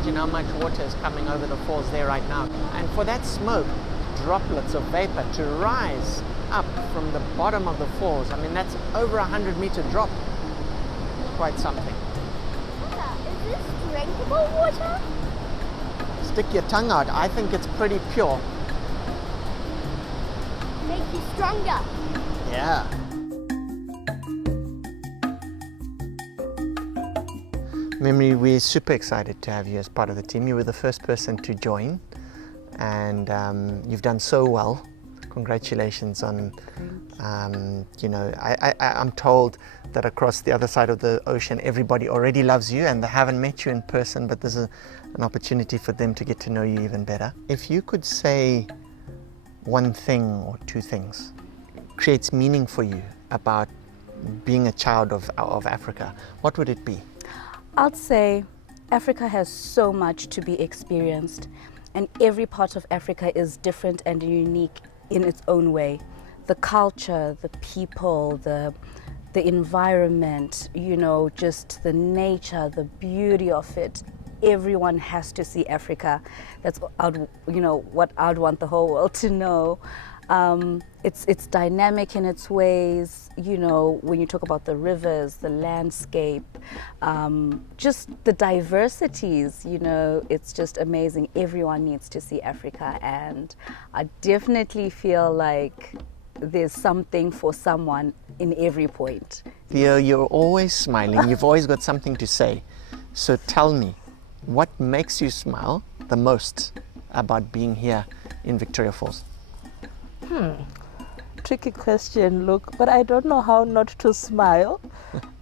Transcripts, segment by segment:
imagine how much water is coming over the falls there right now. And for that smoke, droplets of vapor to rise up from the bottom of the falls, I mean, that's over 100-meter drop. Quite something. Is this drinkable water? Stick your tongue out. I think it's pretty pure. Make you stronger. Yeah. Memory, we're super excited to have you as part of the team. You were the first person to join, and you've done so well. Congratulations on, you know, I'm told that across the other side of the ocean, everybody already loves you and they haven't met you in person, but there's an opportunity for them to get to know you even better. If you could say one thing or two things creates meaning for you about being a child of Africa, what would it be? I'd say Africa has so much to be experienced, and every part of Africa is different and unique in its own way. The culture, the people, the environment, you know, just the nature, the beauty of it. Everyone has to see Africa. That's you know, what I'd want the whole world to know. It's dynamic in its ways, you know, when you talk about the rivers, the landscape, just the diversities, you know, it's just amazing. Everyone needs to see Africa, and I definitely feel like there's something for someone in every point. Theo, you're always smiling. You've always got something to say. So tell me, what makes you smile the most about being here in Victoria Falls? Tricky question, look, but I don't know how not to smile.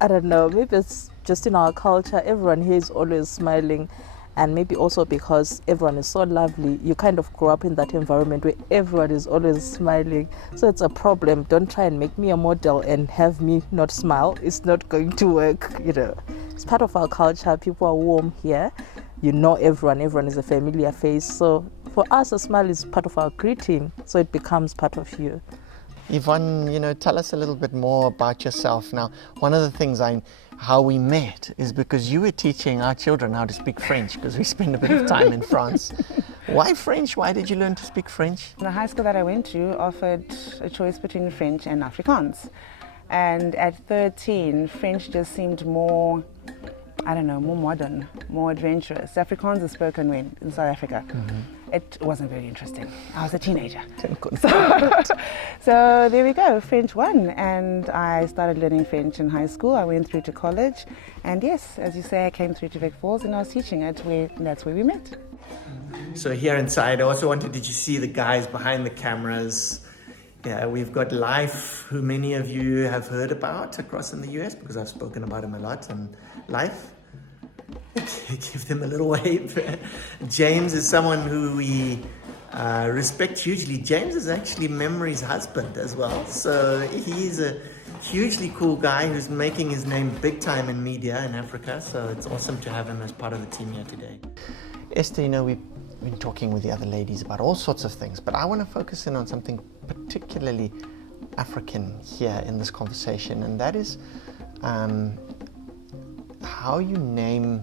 I don't know, maybe it's just in our culture, everyone here is always smiling, and maybe also because everyone is so lovely, you kind of grow up in that environment where everyone is always smiling, so it's a problem. Don't try and make me a model and have me not smile. It's not going to work, you know. It's part of our culture. People are warm here, you know, everyone is a familiar face, so for us a smile is part of our greeting, so it becomes part of you. Yvonne, you know, tell us a little bit more about yourself. Now, one of the things how we met is because you were teaching our children how to speak French, because we spend a bit of time in France. Why French? Why did you learn to speak French? The high school that I went to offered a choice between French and Afrikaans. And at 13, French just seemed more, I don't know, more modern, more adventurous. Afrikaans is spoken in South Africa. It wasn't very interesting. I was a teenager. So there we go, French won. And I started learning French in high school. I went through to college. And yes, as you say, I came through to Vic Falls and I was teaching it, that's where we met. So here inside, I also wanted, did you see the guys behind the cameras? Yeah, we've got Life, who many of you have heard about across in the US, because I've spoken about him a lot. And Life, give them a little wave. James is someone who we respect hugely. James is actually Memory's husband as well. So he's a hugely cool guy who's making his name big time in media in Africa. So it's awesome to have him as part of the team here today. Esther, you know, we've been talking with the other ladies about all sorts of things, but I want to focus in on something particularly African here in this conversation, and that is how you name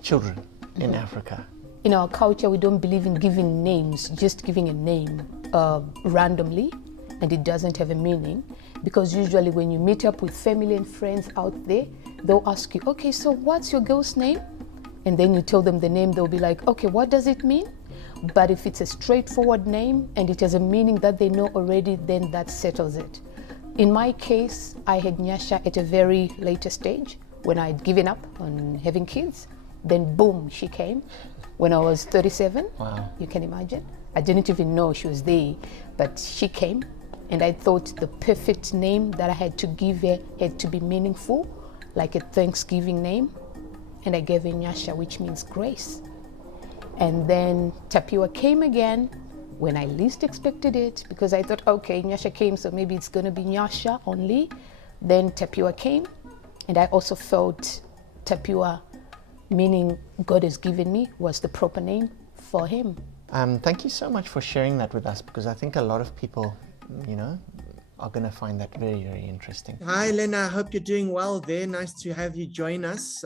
children in Africa. In our culture, we don't believe in giving names, just giving a name randomly, and it doesn't have a meaning, because usually when you meet up with family and friends out there, they'll ask you, okay, so what's your girl's name? And then you tell them the name, they'll be like, okay, what does it mean? But if it's a straightforward name and it has a meaning that they know already, then that settles it. In my case, I had Nyasha at a very later stage when I'd given up on having kids. Then boom, she came when I was 37. Wow. You can imagine. I didn't even know she was there, but she came, and I thought the perfect name that I had to give her had to be meaningful, like a Thanksgiving name. And I gave her Nyasha, which means grace. And then Tapiwa came again when I least expected it, because I thought, okay, Nyasha came, so maybe it's gonna be Nyasha only. Then Tapiwa came, and I also felt Tapiwa, meaning God has given me, was the proper name for him. Thank you so much for sharing that with us, because I think a lot of people, you know, are going to find that very, very interesting. Hi, Lena. I hope you're doing well there. Nice to have you join us.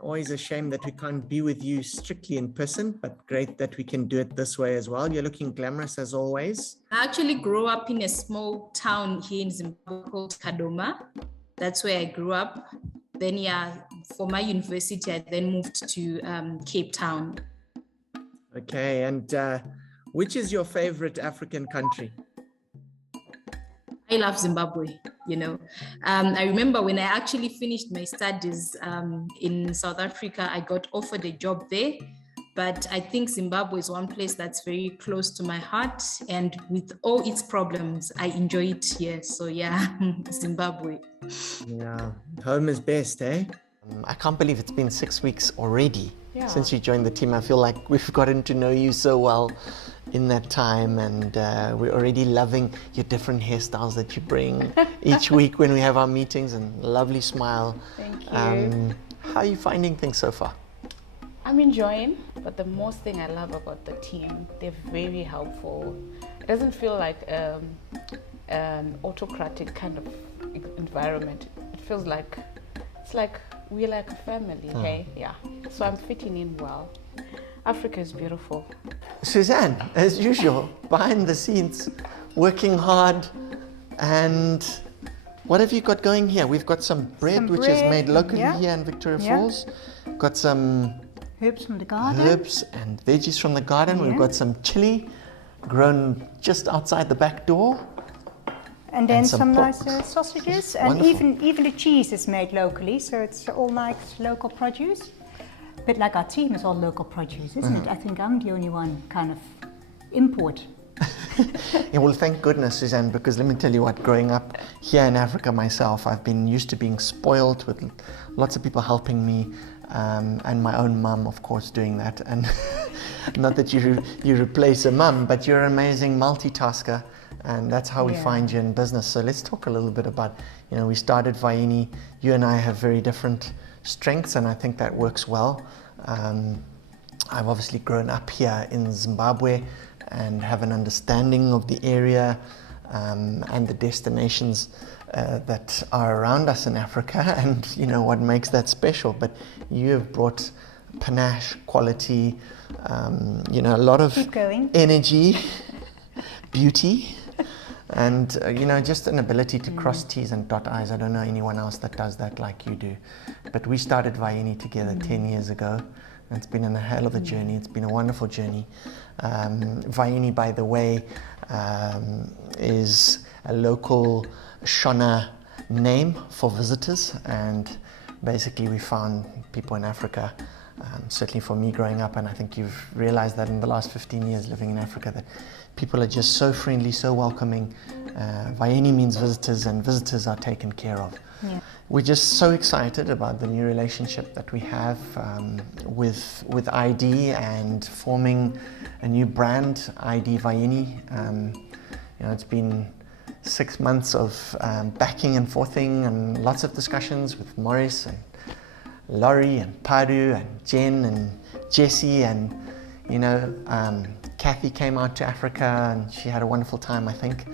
Always a shame that we can't be with you strictly in person, but great that we can do it this way as well. You're looking glamorous as always. I actually grew up in a small town here in Zimbabwe called Kadoma. That's where I grew up. Then, yeah, for my university, I then moved to Cape Town. Okay, and which is your favorite African country? I love Zimbabwe, you know. I remember when I actually finished my studies in South Africa, I got offered a job there. But I think Zimbabwe is one place that's very close to my heart. And with all its problems, I enjoy it here. So yeah, Zimbabwe. Yeah, home is best, eh? I can't believe it's been 6 weeks already since you joined the team. I feel like we've gotten to know you so well in that time, and we're already loving your different hairstyles that you bring each week when we have our meetings, and lovely smile. Thank you. How are you finding things so far? I'm enjoying, but the most thing I love about the team, they're very helpful. It doesn't feel like an autocratic kind of environment. It feels like it's like we're like a family, hey? Yeah. So I'm fitting in well. Africa is beautiful. Suzanne, as usual, behind the scenes, working hard. And what have you got going here? We've got some bread, which is made locally here in Victoria Falls. Got some herbs from the garden. Herbs and veggies from the garden. We've got some chili grown just outside the back door. And then some nice sausages. And Wonderful. even the cheese is made locally, so it's all nice local produce. A bit like our team is all local produce, isn't it? I think I'm the only one kind of import. Yeah, well, thank goodness, Suzanne, because let me tell you what, growing up here in Africa myself, I've been used to being spoiled with lots of people helping me, and my own mum, of course, doing that. And not that you replace a mum, but you're an amazing multitasker, and that's how we find you in business. So let's talk a little bit about, we started VAYENI. You and I have very different strengths, and I think that works well. I've obviously grown up here in Zimbabwe and have an understanding of the area and the destinations that are around us in Africa, and what makes that special. But you have brought panache, quality, a lot of energy, beauty, and just an ability to cross T's and dot I's. I don't know anyone else that does that like you do. But we started VAYENI together 10 years ago. It's been a hell of a journey. It's been a wonderful journey. VAYENI, by the way, is a local Shona name for visitors, and basically we found people in Africa, certainly for me growing up, and I think you've realized that in the last 15 years living in Africa, that people are just so friendly, so welcoming. VAYENI means visitors, and visitors are taken care of. Yeah. We're just so excited about the new relationship that we have with ID and forming a new brand, ID-VAYENI. It's been 6 months of backing and forthing and lots of discussions with Maurice and Laurie and Padu and Jen and Jessie, and Kathy came out to Africa and she had a wonderful time, I think.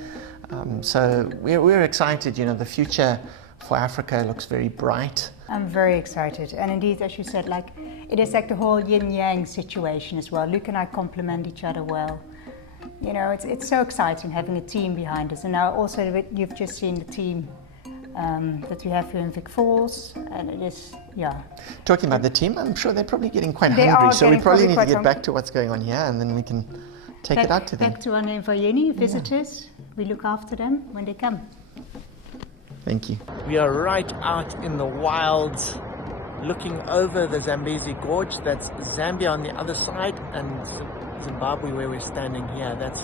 So we're excited. The future for Africa looks very bright. I'm very excited, and indeed, as you said, it is like the whole yin-yang situation as well. Luke and I complement each other well. It's so exciting having a team behind us, and now also you've just seen the team that we have here in Vic Falls, and it is, Talking about the team, I'm sure they're probably getting quite hungry, so we probably need to get back to what's going on here, and then we can take it out to them. Back to our name, VAYENI, visitors. We look after them when they come. Thank you. We are right out in the wilds, looking over the Zambezi Gorge. That's Zambia on the other side, and Zimbabwe where we're standing here. That's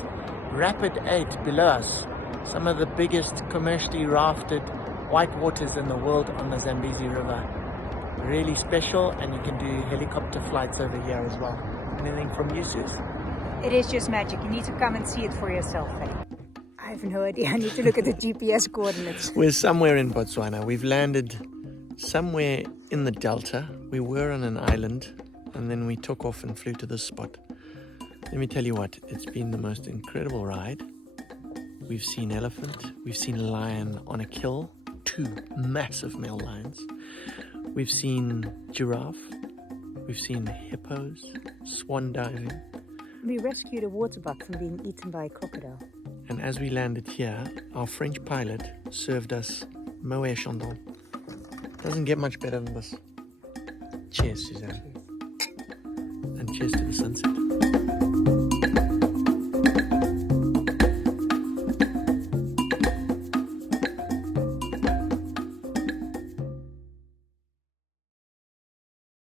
Rapid 8 below us. Some of the biggest commercially rafted white waters in the world on the Zambezi River. Really special, and you can do helicopter flights over here as well. Anything from you, Sus? It is just magic. You need to come and see it for yourself. I have no idea. I need to look at the GPS coordinates. We're somewhere in Botswana. We've landed somewhere in the delta. We were on an island, and then we took off and flew to this spot. Let me tell you what, it's been the most incredible ride. we've seen elephant, we've seen lion on a kill, 2 massive male lions. We've seen giraffe, we've seen hippos, swan diving. We rescued a water buck from being eaten by a crocodile. And as we landed here, our French pilot served us Moet Chandon. Doesn't get much better than this. Cheers, Suzanne. And cheers to the sunset.